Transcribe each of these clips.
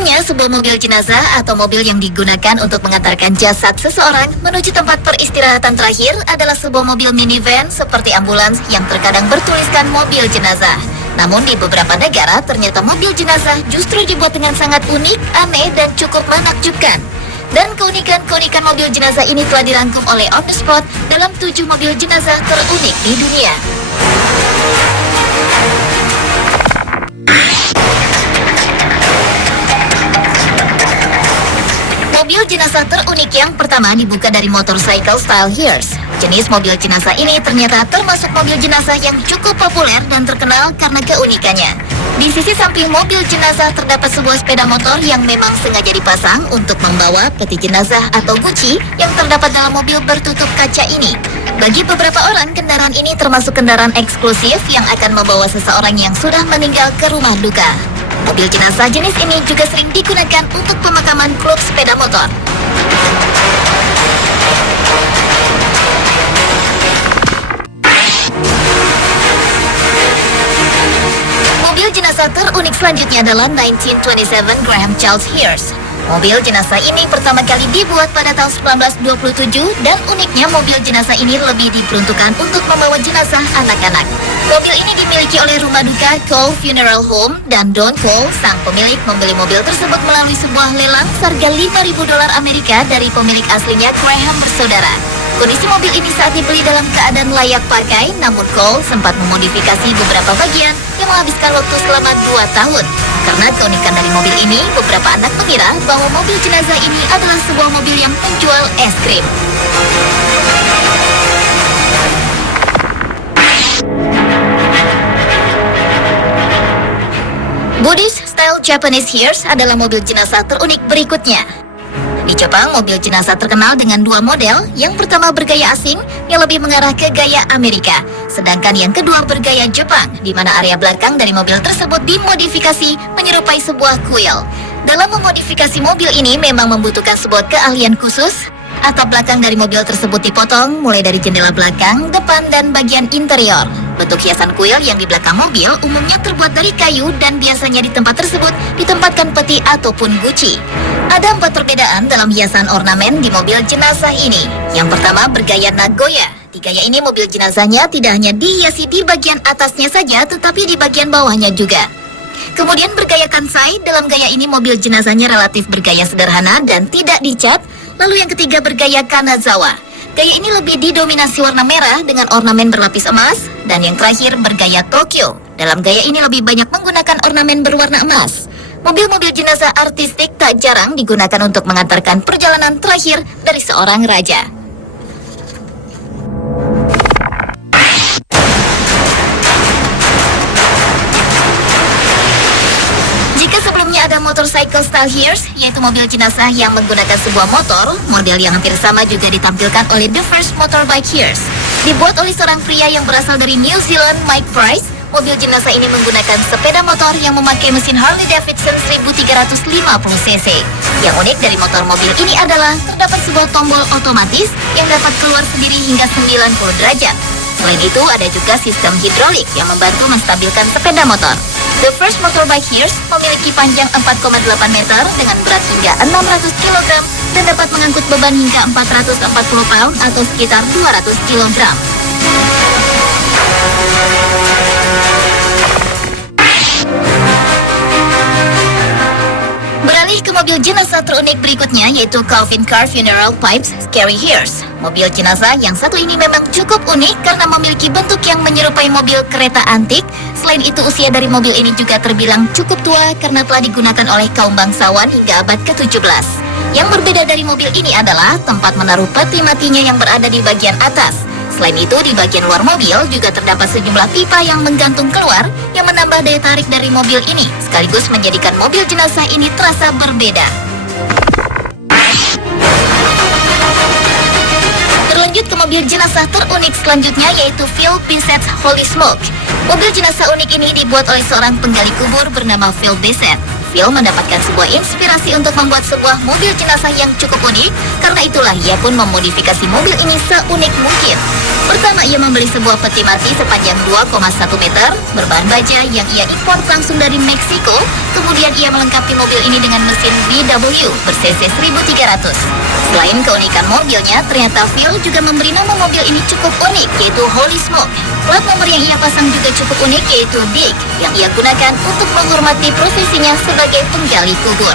Umumnya, sebuah mobil jenazah atau mobil yang digunakan untuk mengantarkan jasad seseorang menuju tempat peristirahatan terakhir adalah sebuah mobil minivan seperti ambulans yang terkadang bertuliskan mobil jenazah. Namun di beberapa negara, ternyata mobil jenazah justru dibuat dengan sangat unik, aneh, dan cukup menakjubkan. Dan keunikan-keunikan mobil jenazah ini telah dirangkum oleh On The Spot dalam 7 mobil jenazah terunik di dunia. Mobil jenazah terunik yang pertama dibuka dari motorcycle style Hearse. Jenis mobil jenazah ini ternyata termasuk mobil jenazah yang cukup populer dan terkenal karena keunikannya. Di sisi samping mobil jenazah terdapat sebuah sepeda motor yang memang sengaja dipasang untuk membawa peti jenazah atau guci yang terdapat dalam mobil bertutup kaca ini. Bagi beberapa orang, kendaraan ini termasuk kendaraan eksklusif yang akan membawa seseorang yang sudah meninggal ke rumah duka. Mobil jenazah jenis ini juga sering digunakan untuk pemakaman klub sepeda motor. Mobil jenazah terunik selanjutnya adalah 1927 Graham Charles Hearse. Mobil jenazah ini pertama kali dibuat pada tahun 1927 dan uniknya mobil jenazah ini lebih diperuntukkan untuk membawa jenazah anak-anak. Mobil ini dimiliki oleh rumah duka Cole Funeral Home dan Don Cole, sang pemilik, membeli mobil tersebut melalui sebuah lelang seharga $5.000 Amerika dari pemilik aslinya Graham bersaudara. Kondisi mobil ini saat dibeli dalam keadaan layak pakai, namun Cole sempat memodifikasi beberapa bagian yang menghabiskan waktu selama 2 tahun. Karena keunikan dari mobil ini, beberapa anak mengira bahwa mobil jenazah ini adalah sebuah mobil yang menjual es krim. Buddhist Style Japanese Hearse adalah mobil jenazah terunik berikutnya. Di Jepang, mobil jenazah terkenal dengan 2 model. Yang pertama bergaya asing yang lebih mengarah ke gaya Amerika, sedangkan yang kedua bergaya Jepang, di mana area belakang dari mobil tersebut dimodifikasi menyerupai sebuah kuil. Dalam memodifikasi mobil ini memang membutuhkan sebuah keahlian khusus. Atap belakang dari mobil tersebut dipotong mulai dari jendela belakang, depan, dan bagian interior. Bentuk hiasan kuil yang di belakang mobil umumnya terbuat dari kayu dan biasanya di tempat tersebut ditempatkan peti ataupun guci. Ada 4 perbedaan dalam hiasan ornamen di mobil jenazah ini. Yang pertama bergaya Nagoya. Di gaya ini mobil jenazahnya tidak hanya dihiasi di bagian atasnya saja, tetapi di bagian bawahnya juga. Kemudian bergaya Kansai. Dalam gaya ini mobil jenazahnya relatif bergaya sederhana dan tidak dicat. Lalu yang ketiga bergaya Kanazawa. Gaya ini lebih didominasi warna merah dengan ornamen berlapis emas. Dan yang terakhir bergaya Tokyo. Dalam gaya ini lebih banyak menggunakan ornamen berwarna emas. Mobil-mobil jenazah artistik tak jarang digunakan untuk mengantarkan perjalanan terakhir dari seorang raja. Sebelumnya ada motorcycle style Hearse, yaitu mobil jenazah yang menggunakan sebuah motor. Model yang hampir sama juga ditampilkan oleh The First Motorbike Hearse. Dibuat oleh seorang pria yang berasal dari New Zealand, Mike Price, mobil jenazah ini menggunakan sepeda motor yang memakai mesin Harley Davidson 1350cc. Yang unik dari motor mobil ini adalah terdapat sebuah tombol otomatis yang dapat keluar sendiri hingga 90 derajat. Selain itu, ada juga sistem hidrolik yang membantu menstabilkan sepeda motor. The First Motorbike Hearse memiliki panjang 4,8 meter dengan berat hingga 600 kg dan dapat mengangkut beban hingga 440 pound atau sekitar 200 kg. Beralih ke mobil jenazah terunik berikutnya, yaitu Coffin Car Funeral Pipes Scary Hearse. Mobil jenazah yang satu ini memang cukup unik karena memiliki bentuk yang menyerupai mobil kereta antik. Selain itu, usia dari mobil ini juga terbilang cukup tua karena telah digunakan oleh kaum bangsawan hingga abad ke-17. Yang berbeda dari mobil ini adalah tempat menaruh peti matinya yang berada di bagian atas. Selain itu, di bagian luar mobil juga terdapat sejumlah pipa yang menggantung keluar yang menambah daya tarik dari mobil ini, sekaligus menjadikan mobil jenazah ini terasa berbeda. Berlanjut ke mobil jenazah terunik selanjutnya, yaitu Phil Bissett's Holy Smoke. Mobil jenazah unik ini dibuat oleh seorang penggali kubur bernama Phil Bissett. Phil mendapatkan sebuah inspirasi untuk membuat sebuah mobil jenazah yang cukup unik. Karena itulah ia pun memodifikasi mobil ini seunik mungkin. Pertama, ia membeli sebuah peti mati sepanjang 2,1 meter berbahan baja yang ia impor langsung dari Meksiko. Kemudian ia melengkapi mobil ini dengan mesin VW ber-cc 1300. Selain keunikan mobilnya, ternyata Phil juga memberi nama mobil ini cukup unik, yaitu Holy Smoke. Plat nomor yang ia pasang juga cukup unik, yaitu Dick, yang ia gunakan untuk menghormati profesinya sebagai penggali kubur.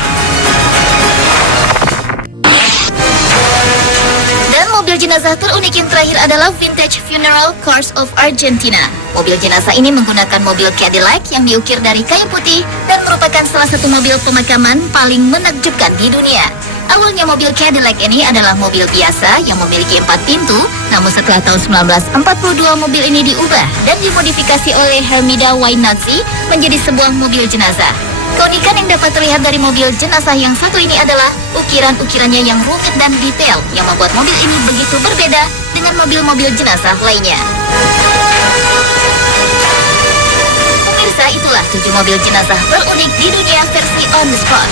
Dan mobil jenazah terunik yang terakhir adalah Vintage Funeral Cars of Argentina. Mobil jenazah ini menggunakan mobil Cadillac yang diukir dari kayu putih dan merupakan salah satu mobil pemakaman paling menakjubkan di dunia. Awalnya mobil Cadillac ini adalah mobil biasa yang memiliki 4 pintu, namun setelah tahun 1942 mobil ini diubah dan dimodifikasi oleh Hermida Wainazzi menjadi sebuah mobil jenazah. Keunikan yang dapat terlihat dari mobil jenazah yang satu ini adalah ukiran-ukirannya yang rumit dan detail yang membuat mobil ini begitu berbeda dengan mobil-mobil jenazah lainnya. Pemirsa, itulah 7 mobil jenazah terunik di dunia versi on the spot.